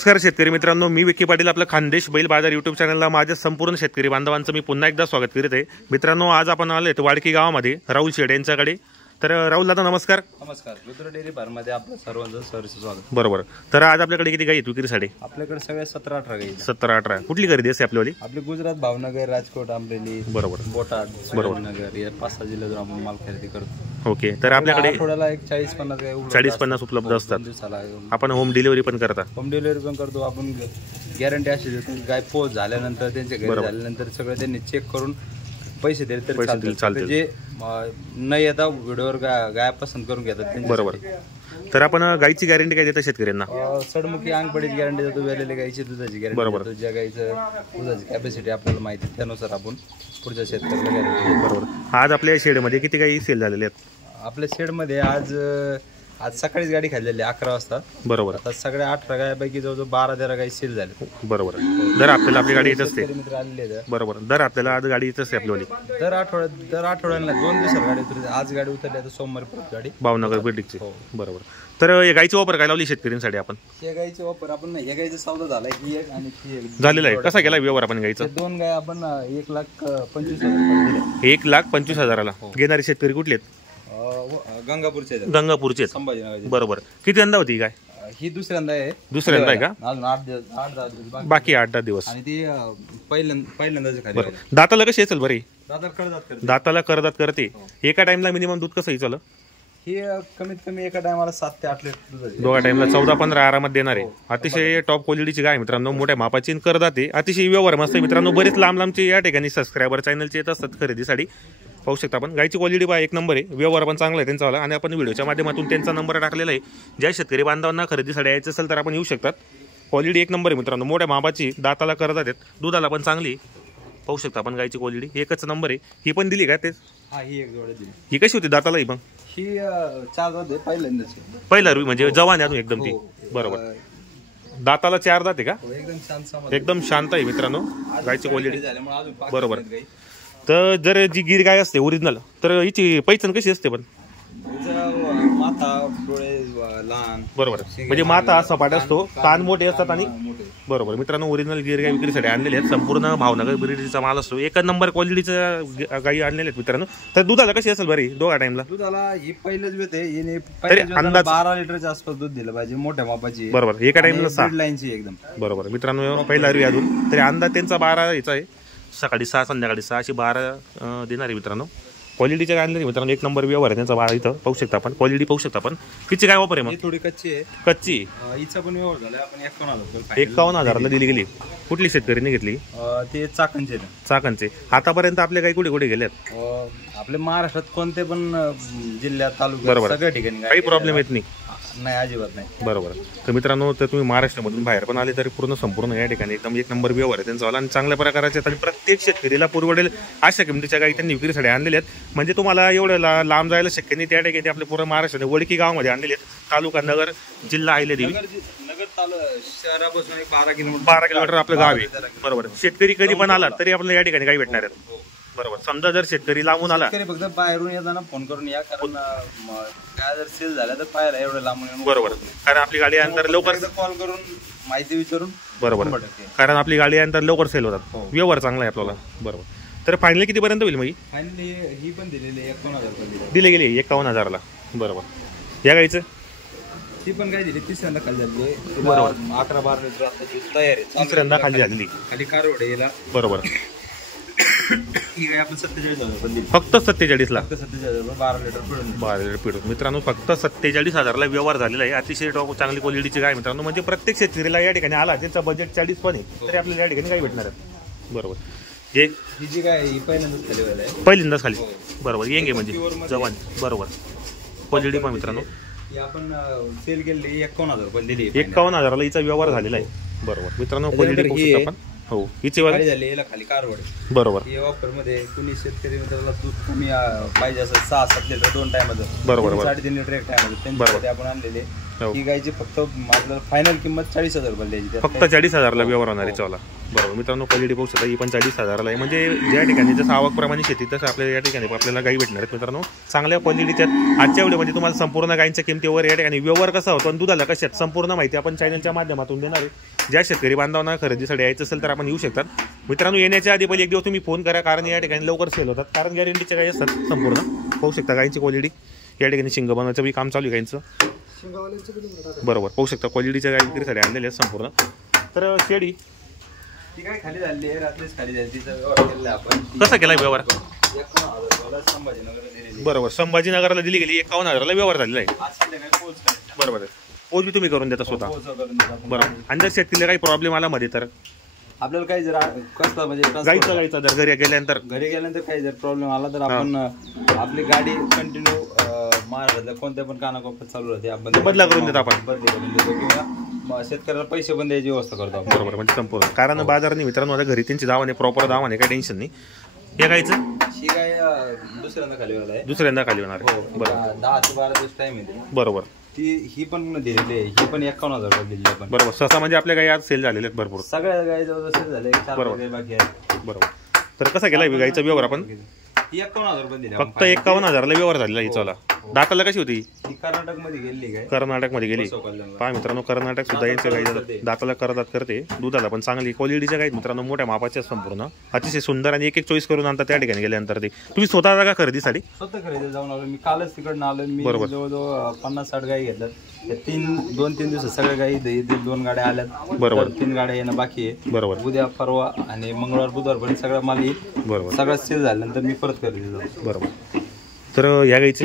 नमस्कार शेतकरी मित्रांनो, मी विकी पाटील आपलं खानदेश बैल बाजार यूट्यूब चॅनलला माझ्या संपूर्ण शेतकरी बांधवांचं मी पुन्हा एकदा स्वागत करीत आहे। मित्रांनो, आज आपण आलोय वाडकी गावामध्ये राहुल शेड यांच्याकडे। तर राहुल दादा नमस्कार। नमस्कार। रुद्र डेअरी फार्म मध्ये आपलं सर्वांचं स्वागत। बरोबर। तर आज आपल्याकडे किती गाई आहेत विक्रीसाठी? आपल्याकडे सगळे 17-18 गाई आहेत। 17-18 कुठली खरेदी असते आपल्यावाली? आपली गुजरात, भावनगर, राजकोट, अमरेली, बरोबर, बोटाद, नगर या 5-6 जिल्ह्यातून आपण माल खरेदी करतो। ओके। तर आपल्याकडे आठवड्याला एक 40-50 गाई 40-50 उपलब्ध असतात। आपण होम डिलिव्हरी पण करता? होम डिलिव्हरी पण करतो। आपण गॅरंटी अशी देतो की गाय पोच झाल्यानंतर त्यांच्या घरी झाल्यानंतर सगळं त्यांनी चेक करून पैसे दिले तर चालते। जे न येता व्हिडिओवर गाय पसंत करून घेतात। बरोबर। तर आपण गायची गॅरंटी काय देता शेतकऱ्यांना? सडमुखी अंगपडीची गॅरंटी देतो, वेलेल्या गायची दुधाची गॅरंटी देतो। ज्या गायचं दुधाची कॅपॅसिटी आपल्याला माहिती त्यानुसार आपण पुढच्या शेतकऱ्याला गॅरंटी देतो। बरोबर। आज आपल्या शेडमध्ये किती गायी सेल झालेल्या आहेत? आपल्या शेडमध्ये आज सकाळीच गाडी खाल्लेली 11 वाजता। बरोबर। आता सगळ्या 18 गायपैकी जवळजवळ 12-13 गाई सेल झाले। बरोबर। दर आपल्याला आपली गाडी येत असते? मित्र आलेले। बरोबर। दर आपल्याला आज गाडी येत असते आपल्यावाली? दर आठवड्याला 2 दिवसात गाडी उतरते। आज गाडी उतरली, आता सोमवारी परत गाडी भावनगर बिल्डिंगची। बरोबर। तर या गायची वापर काय लावली शेतकऱ्यांसाठी आपण? या गायची वापर आपण या गायचा सौदा झालाय की एक आणि ती एक झालेला आहे। कसा केला व्यवहार आपण गायचा? 2 गाय आपण 1,25,000 दिले। 1,25,000ला घेणारे शेतकरी कुठले आहेत? गंगापूरचे संभाजीनगर। बरोबर। किती अंदा होती गाय? ही दुसऱ्यांदा आहे। दुसऱ्यांदा आहे का? अजून 8-10 दिवस बाकी 8-10 दिवस। आणि ती पहिल्यांदाच खाली। दाताला कशी असेल बरी? दाताला करदात करते। एका टाइमला मिनिमम दूध कसं चाललं? ही कमीत कमी एका टायमाला 7 ते 8 लिटर दूध आहे। दोघा टाइमला 14-15 आरामात देणार आहे। अतिशय टॉप क्वालिटीची गाय मित्रांनो, मोठ्या मापाची करदाते, अतिशय व्यवहार मस्त मित्रांनो। बरेच लांबचे या ठिकाणी सबस्क्रायबर चॅनलचे येत असतात खरेदीसाठी। पाहू शकता आपण गायची क्वालिटी बा एक नंबर आहे, व्यवहार पण चांगला आहे त्यांचावाला। आणि आपण व्हिडिओच्या माध्यमातून त्यांचा नंबर टाकलेला आहे। ज्या शेतकरी बांधवांना खरेदीसाठी यायचं असेल तर आपण येऊ शकतात। क्वालिटी एक नंबर आहे मित्रांनो, मोठ्या मापाची, दाताला करदात आहेत, दुधाला पण चांगली। पाहू शकता आपण गायची क्वालिटी एकच नंबर आहे। ही पण दिली का तेच? हा, ही एक जोडी दिली। ही कशी होती दाताला? ही पण ही 4 दात आहे, पहिल्यांदाच पहिला रुई म्हणजे जवान आहे अजून एकदम ती। बरोबर। दाताला 4 दात आहे का? एकदम शांत आहे मित्रांनो गायची क्वालिटी। बरोबर। तर जर जी गिर गाय असते ओरिजिनल, तर हिची पैचण कशी असते पण? माथा, डोळे लहान। बरोबर। म्हणजे माथा सपाट असतो, कान मोठे असतात आणि बरोबर मित्रांनो ओरिजिनल गिर गाय विक्रीसाठी आणलेले आहेत। संपूर्ण भावनगर ब्रीडचा माल असतो, एक नंबर क्वालिटीचा गायी आणलेले आहेत मित्रांनो। तर दुधाला कशी असेल बरी दोघा टाइमला? दुधाला ही पहिलेच वेते, हिने अंदाज 12 लिटरच्या आसपास दूध दिलं पाहिजे, मोठ्या मापाची। बरोबर। एका टाइमला 6 लाईनची एकदम। बरोबर मित्रांनो, पहिला रुई अजून तरी अंदाज त्यांचा 12 याचा आहे। सकाळी 6 संध्याकाळी 6 अशी 12 देणार आहे मित्रांनो। क्वालिटीच्या काय आणले मित्रांनो, एक नंबर व्यवहार आहे त्यांचा। 12 इथं पाहू शकता आपण, क्वालिटी पाहू शकता आपण। किती काय वापर आहे मग? थोडी कच्ची आहे। कच्ची? हिचा पण व्यवहार झाला, आपण 51,000ला दिली गेली। कुठली शेतकरीने घेतली? ते चाकणचे। चाकणचे। आतापर्यंत आपले काही कुठे कुठे गेलेत? आपल्या महाराष्ट्रात कोणते पण जिल्ह्यात, तालुक्यात, सगळ्या ठिकाणी काही प्रॉब्लेम येत नाही? नाही, अजिबात नाही। बरोबर। तर मित्रांनो, तर तुम्ही महाराष्ट्रामधून बाहेर पण आले तरी पूर्ण संपूर्ण या ठिकाणी एकदम एक नंबर व्यवहार आहे त्यांचा आणि चांगल्या प्रकारचे। आणि प्रत्येक शेतकरीला पुरवडेल अशा किमतीच्या गाई त्यांनी विक्रीसाठी आणलेल्या आहेत। म्हणजे तुम्हाला एवढं लांब जायला शक्य नाही, त्या ठिकाणी आपल्या पूर्ण महाराष्ट्रात वडकी गावामध्ये आणलेले आहेत। तालुका नगर, जिल्हा अहिल्यादेवी, नगर शहरापासून 12 किलोमीटर आपलं गाव आहे। बरोबर। शेतकरी कधी पण आला तरी आपल्याला या ठिकाणी गाई भेटणार आहेत। बरोबर। समजा जर शेतकरी लांबून आला, फक्त बाहेरून येताना फोन करून या, कारण काय जर सेल झाला तर पाहायला एवढं लांबून। बरोबर। कारण आपली गाडी अंतर लवकर कॉल करून माहिती विचारून। बरोबर। कारण आपली गाडी अंतर लवकर सेल होतात, व्यवहार चांगला आहे आपल्याला। बरोबर। तर फायनली कितीपर्यंत होईल मग? फायनली ही पण दिलेली 51,000 दिले गेले 51,000ला। बरोबर। या गाईचं ती पण काय दिली, तिसऱ्यांदा खाली झाली। बरोबर। 11-12 लिटर आता दूध तयार आहे, तिसऱ्यांदा खाली झालेली, खाली कारवडे याला। बरोबर। ही गाय आपण 47,000 पण दिली। फक्त 47ला? 47,000 12 लिटर पिळून। 12 लिटर पिळून मित्रांनो, फक्त 47,000ला व्यवहार झालेला आहे। अतिशय चांगली क्वालिटीची गाय मित्रांनो। म्हणजे प्रत्येक शेतकरीला या ठिकाणी आला, ज्यांचा बजेट 40 पण आहे, तरी आपल्याला या ठिकाणी गाय भेटणार आहेत। बरोबर। ही जी गाय ही पहिल्यांदाच खाली व्हायला आहे, पहिल्यांदाच खाली। बरोबर। येंगे म्हणजे जवान। बरोबर। क्वालिटी पण मित्रांनो आपण सेल केलेली 51,000 पण दिली। 51,000ला हिचा व्यवहार झालेला आहे। बरोबर मित्रांनो, क्वालिटी पाहू शकता आपण। हो, हिची वाली झाली याला खाली कारवड। बरोबर। हे ऑफर मध्ये कुणी शेतकरी मित्राला दूध कमी पाहिजे असं 6-7 लिटर 2 टायमाचं। बरोबर। 3.5 लिटर एक टायमाचं त्यांच्यासाठी आपण आणलेले। ही गायची फक्त आपल्याला फायनल किंमत 40,000 रुपये द्यायची। फक्त 40,000ला व्यवहार होणार हिचा वाला। बरोबर मित्रांनो, क्वालिटी पाहू शकता ही पण 40,000ला आहे. म्हणजे ज्या ठिकाणी जसं आवकप्रमाणे शेती तसं आपल्याला या ठिकाणी आपल्याला गाई भेटणार आहेत मित्रांनो, चांगल्या क्वालिटीच्या. आजच्या व्हिडिओमध्ये तुम्हाला संपूर्ण गाईंच्या किमतीवर या ठिकाणी व्यवहार कसा होतो आणि दुधाला कशात संपूर्ण माहिती आपण चॅनलच्या माध्यमातून देणार आहे. ज्या शेतकरी बांधवांना खरेदीसाठी यायचं असेल तर आपण येऊ शकतात मित्रांनो. येण्याच्या आधी पहिले एक दिवस तुम्ही फोन करा, कारण या ठिकाणी लवकर सेल होतात, कारण गॅरंटीच्या गाई असतात संपूर्ण. पाहू शकता गाईंची क्वालिटी या ठिकाणी. शिंग बनवायचं बी काम चालू आहे गाईंचं. बरोबर पाहू शकता क्वालिटीच्या गाई विक्रीसाठी आणलेल्या आहेत संपूर्ण. तर शेडी ती काय खाली झाली आहे, रात्रीच खाली झाली. तिचा व्यवहार केला आपण. कसा केला व्यवहार? 51,000 संभाजीनगरला दिलेली. बरोबर, संभाजीनगरला दिली गेली. 51,000ला व्यवहार झालेला आहे. आज संध्याकाळी पोच करायचा. बरोबर आहे, पोच बी तुम्ही करून देता स्वतः. पोच करून देतो आपण. बरोबर. आणि जर शेतीला काही प्रॉब्लेम आला मध्ये तर आपल्याला काही जर कसला म्हणजे गाईचा जर घरी गेल्यानंतर काही जर प्रॉब्लेम आला तर आपण आपली गाडी कंटिन्यू महाराष्ट्रातल्या कोणत्या पण कानाकोपऱ्यात चालू राहते. आपण बदला करून देतो आपण. बदली करून देतो किंवा शेतकऱ्याला पैसे पण द्यायची व्यवस्था करतो आपण. बरोबर, म्हणजे संपूर्ण. कारण बाजाराने मित्रांनो आता घरी त्यांची दावाने प्रॉपर दावाने काही टेन्शन नाही. हे गायचं ही काय दुसऱ्यांदा खाली होणार आहे. दुसऱ्यांदा खाली होणार आहे. बरोबर, 10 ते 12 दिवस टाइम आहे. बरोबर. ही पण दिलेली आहे. ही पण 51,000 दिली आपण. बरोबर. सहसा म्हणजे आपल्या गाई आज सेल झालेले आहेत भरपूर. सगळ्या गाई जवळ सेल झाले. 4 गाई बाकी आहेत. बरोबर. तर कसा केला गाईचा व्यवहार आपण? ही 51,000 दिली. फक्त 51,000ला व्यवहार झालेला हिचाला. दाताला कशी होती? ही कर्नाटक मध्ये गेली काय? कर्नाटक मध्ये गेली. पहा मित्रांनो, कर्नाटक सुद्धा यांच्या गाई दाताला करतात करते. दुधाला पण चांगली क्वालिटीच्या गाई मित्रांनो, मोठ्या मापाच्या संपूर्ण अतिशय सुंदर आणि एक एक चॉईस करून आणतात त्या ठिकाणी गेल्यानंतर. ते तुम्ही स्वतः जागा खरेदीसाठी? स्वतः खरेदी जाऊन आलो मी. कालच तिकडनं आलो मी. जवळजवळ 50-60 गाई घेतल्यात. 2-3 दिवसात सगळ्या गाई 2 गाड्या आल्यात. बरोबर. 3 गाड्या येणं बाकी आहे. बरोबर. उद्या परवा आणि मंगळवार बुधवार पण सगळं माल येईल. बरोबर. सगळं सेल झाल्यानंतर मी परत खरेदी जातो. बरोबर. तर या गाईचे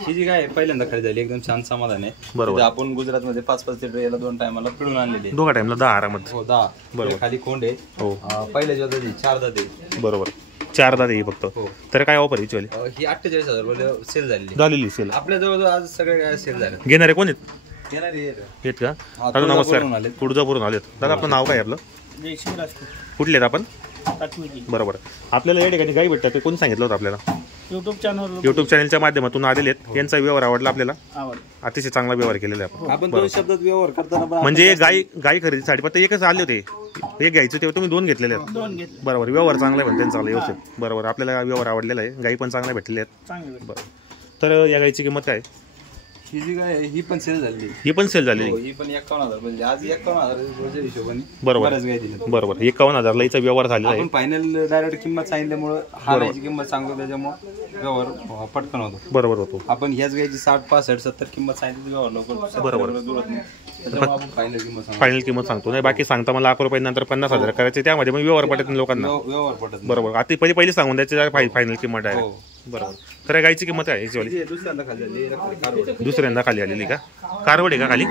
ही जी गाय पहिल्यांदा खरेदी झाली एकदम छान समाधान आहे. बरोबर. आपण गुजरातमध्ये 5-5 लिटर याला 2 टायमाला पिळून आणलेली. 2 टाइमला 10 आरामात. हो 10. बरोबर. खाली कोंड आहे. हो. पहिल्या ज्योती 4 दाते. बरोबर, 4 दात आहे फक्त. तर काय ऑफर हिची? ही 48,000 सेल झालेली सेल. आपल्या जवळ आज सगळे गाय सेल झाले. घेणारे कोण आहेत? घेणारे आहेत का? दादा नमस्कार, तुळजापूरून आलेत. दादा आपलं नाव काय आपलं? कुठले आहेत आपण? बरोबर. आपल्याला या ठिकाणी गाई भेटतात ते कोणी सांगितलं होतं आपल्याला? युट्यूब चॅनलच्या माध्यमातून आलेले आहेत. यांचा व्यवहार आवडला आपल्याला. अतिशय चांगला व्यवहार केलेला आहे आपण. 2 शब्दात व्यवहार करताना म्हणजे गाई खरेदीसाठी फक्त एकच आले होते. एक घ्यायचं ते तुम्ही 2 घेतलेले आहेत. बरोबर. व्यवहार चांगला आहे पण त्यांचा व्यवस्थित. बरोबर. आपल्याला व्यवहार आवडलेला आहे. गाई पण चांगल्या भेटलेल्या आहेत. बरोबर. तर या गाईची किंमत काय? ही जी गाय ही पण सेल झाली. ही पण सेल झालेली. ही पण 51,000 म्हणजे आज 51,000 हिशोबाने. बरोबर. बरोबर. 51,000ला हिचा व्यवहार झालेला आहे. आपण फायनल डायरेक्ट किंमत सांगितल्यामुळे हाराची किंमत सांगतो त्याच्यामुळे व्यवहार पटकन होतो. बरोबर होतो. आपण ह्याच गायची 60, 65, 70 किंमत सांगितली व्यवहार लवकर. बरोबर. त्याच्यामुळे आपण फायनल किंमत सांगतो. नाही बाकी सांगता मला लाख रुपये नंतर 50,000 करायचे, त्यामध्ये मग व्यवहार पटत नाही लोकांना. व्यवहार पटत. बरोबर. आता पहिले सांगून द्यायचे फायनल किंमत आहे. बरोबर. तर गायची किंमत आहे याची? दुसऱ्यांदा खाली आलेली का? कारवड आहे का खाली?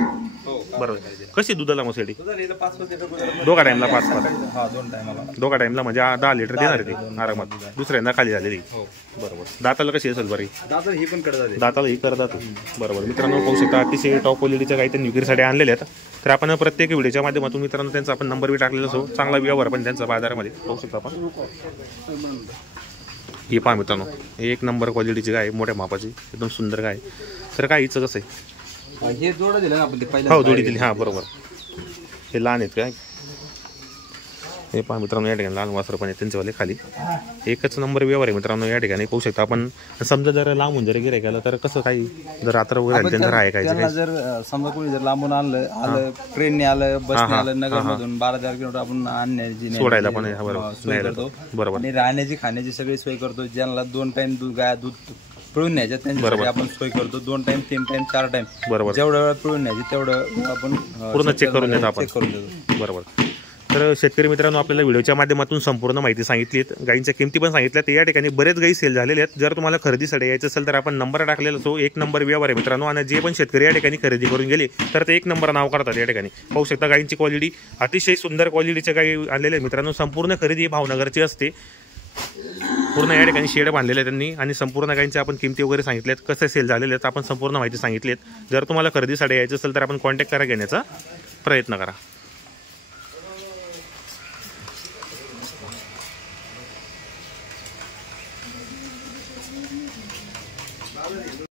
बरोबर. कशी दुधाला मसेडी? 2 टाइमला 5. 2 टाइमला म्हणजे 10 लिटर देणार आहे ते आरामात. दुसऱ्यांदा खाली झालेली. बरोबर. दाताला कशी असेल बरी? दाताला ही करतात. बरोबर. मित्रांनो पाहू शकता अतिशय टॉप क्वालिटीच्या गाई त्यांनी विक्रीसाठी आणलेल्या आहेत. तर आपण प्रत्येक व्हिडिओच्या माध्यमातून मित्रांनो त्यांचा आपण नंबर बी टाकलेला असो. चांगला व्यवहार पण त्यांचा बाजारामध्ये पाहू शकता आपण. ही पहा मित्रांनो, 1 नंबर क्वालिटीची गाय, मोठ्या मापाची, एकदम सुंदर गाय. तर काय हिचं कसं आहे? हे जोडं दिलं ना आपण ते पहिल्या. हो जोडी दिली. हां बरोबर. हे लहान आहेत काय? हे पहा मित्रांनो या ठिकाणी लहान वासर पण आहे त्यांच्यावाले खाली. एकच नंबर व्यवहार आहे मित्रांनो या ठिकाणी पाहू शकता आपण. समजा जर लांबून जर गिऱ्हाईक गेलं तर कसं काही जर रात्र वगैरे त्यांचं आहे काय? जर समजा कोणी जर लांबून आलं ट्रेनने आलं, बसने आलं, नगरमधून 12-13 किलोमीटर आपण आणण्याची सोडायला पण सोय करतो. बरोबर. आणि राहण्याची खाण्याची सगळी सोय करतो. ज्यांना 2 टाइम दूध पिळून न्यायच्या त्यांच्यासाठी आपण सोय करतो. 2 टाइम, 3 टाइम, 4 टाइम. बरोबर. जेवढं वेळ पिळून न्यायची तेवढं आपण पूर्ण चेक करून देतो आपण. बरोबर. तर शेतकरी मित्रांनो आपल्याला व्हिडिओच्या माध्यमातून संपूर्ण माहिती सांगितली आहे. गाईंच्या किमती पण सांगितल्या. या ठिकाणी बरेच गाई सेल झालेले आहेत. जर तुम्हाला खरेदीसाठी यायचं असेल तर आपण नंबर टाकलेला असो. 1 नंबर व्यवहार आहे मित्रांनो. आणि जे पण शेतकरी या ठिकाणी खरेदी करून गेले तर ते 1 नंबर नाव करतात. या ठिकाणी पाहू शकता गाईंची क्वालिटी अतिशय सुंदर क्वालिटीच्या गाई आणलेल्या आहेत मित्रांनो. संपूर्ण खरेदी भावनगरची असते. पूर्ण या ठिकाणी शेड बांधलेले आहेत त्यांनी आणि संपूर्ण गाईंच्या आपण किमती वगैरे सांगितल्यात, कसे सेल झालेले आहेत आपण संपूर्ण माहिती सांगितली आहे. जर तुम्हाला खरेदीसाठी यायचं असेल तर आपण कॉन्टॅक्ट करा, घेण्याचा प्रयत्न करा.